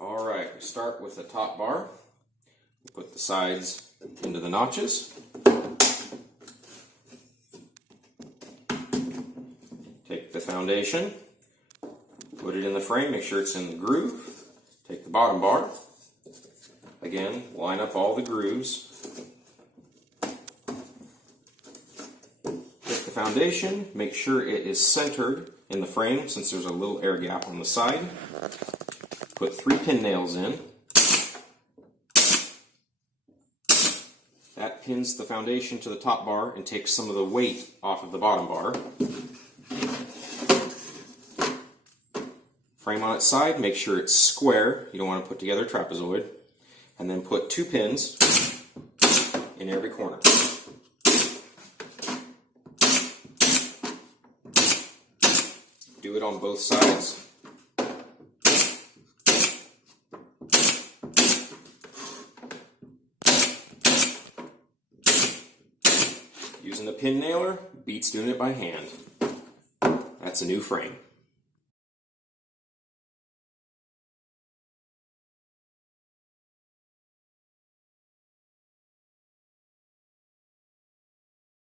Alright, we start with the top bar. Put the sides into the notches. Take the foundation, put it in the frame, make sure it's in the groove. Take the bottom bar. Again, line up all the grooves. Take the foundation, make sure it is centered in the frame since there's a little air gap on the side. Put 3 pin nails in. That pins the foundation to the top bar and takes some of the weight off of the bottom bar. Frame on its side, make sure it's square. You don't want to put together a trapezoid. And then put 2 pins in every corner. Do it on both sides. Using the pin nailer beats doing it by hand. That's a new frame.